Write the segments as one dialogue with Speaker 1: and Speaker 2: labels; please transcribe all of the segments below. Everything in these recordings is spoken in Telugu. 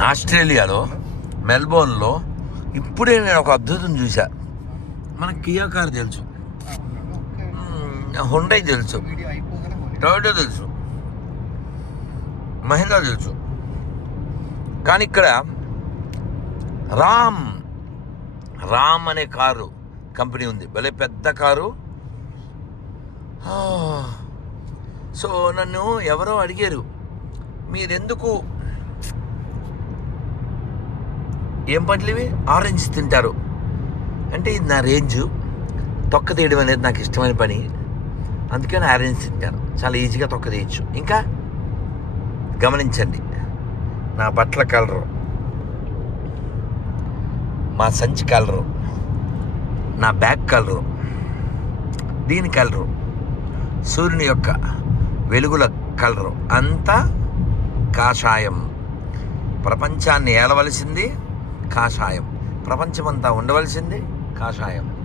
Speaker 1: ఆస్ట్రేలియాలో మెల్బోర్న్లో ఇప్పుడే నేను ఒక అద్భుతం చూసా మనకి కియా కార్ తెలుసు. హుండై తెలుసు. టొయోటో తెలుసు. మహేంద్ర తెలుసు. కానీ ఇక్కడ రామ్ రామ్ అనే కారు కంపెనీ ఉంది. భలే పెద్ద కారు. సో నన్ను ఎవరో అడిగారు. మీరెందుకు ఏం పండ్లు ఇవి ఆరెంజ్ తింటారు. అంటే ఇది నా రేంజ్. తొక్క తీయడం అనేది నాకు ఇష్టమైన పని. అందుకని ఆరెంజ్ తింటాను. చాలా ఈజీగా తొక్క తీయచ్చు. ఇంకా గమనించండి. నా బట్టల కలరు. మా సంచి కలరు. నా బ్యాగ్ కలరు. దీని కలరు. సూర్యుని యొక్క వెలుగుల కలరు. అంతా కాషాయం. ప్రపంచాన్ని ఏలవలసింది కాషాయం. ప్రపంచమంతా ఉండవలసింది కాషాయం.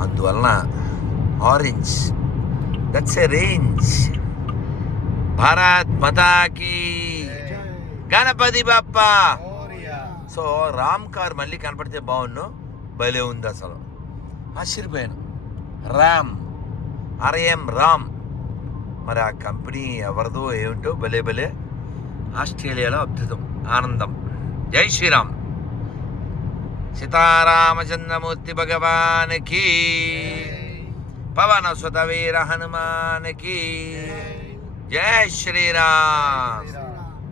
Speaker 1: అందువలన orange. That's a range Bharat మతాకి. Ganapati Bappa. So Ram car మళ్ళీ కనపడితే బాగుండు. భలే ఉంది అసలు. ఆశ్చర్యపోయాను. రామ్. RM Ram. మరి ఆ కంపెనీ ఎవరిదో ఏమిటో భలే భలే ఆస్ట్రేలియాలో అద్భుతం ఆనందం. జై శ్రీరామ్. సీతారామచంద్రమూర్తి భగవానికి పవన సుత వీర హనుమానికి జై శ్రీరామ్.